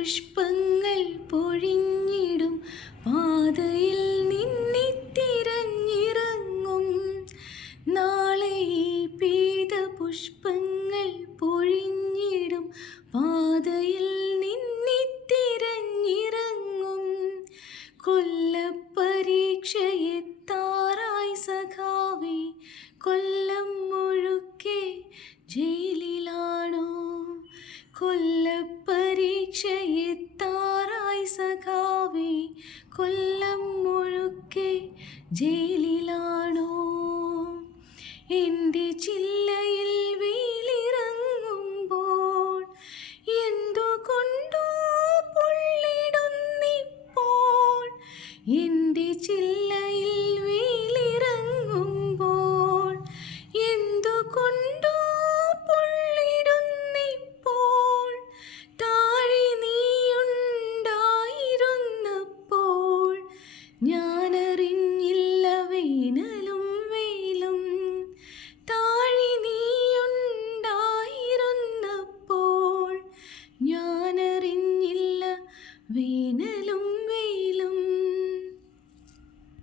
പുഷ്പങ്ങൾ പൊഴിഞ്ഞിടും പാതയിൽ നിന്നെ തിരഞ്ഞിറങ്ങും. നാളെ പെയ്ത പുഷ്പങ്ങൾ പൊഴിഞ്ഞിടും പാതയിൽ നിന്നെ തിരഞ്ഞിറങ്ങും. കൊല്ലപ്പരീക്ഷയെത്താറായി സഖാവേ, കൊല്ലം മുഴുക്കെ ജയിലിലാണോ? കൊല്ലപ്പരീക്ഷയെത്താറായി സഖാവേ, കൊല്ലം മുഴുക്കെ ജയിലിലാണോ? എൻ്റെ ചില്ലയിൽ വെയിലിറങ്ങുമ്പോൾ എന്തുകൊണ്ടോ പൊള്ളിടുന്നിപ്പോൾ. എൻ്റെ ചില്ലയിൽ വെയിലിറങ്ങുമ്പോൾ എന്തുകൊണ്ടോ പൊള്ളിടുന്നിപ്പോൾ. താഴെ നീയുണ്ടായിരുന്നപ്പോൾ ഞാനറിഞ്ഞില്ല വേനലും വെയിലും. താഴെ നീയുണ്ടായിരുന്നപ്പോൾ ഞാൻ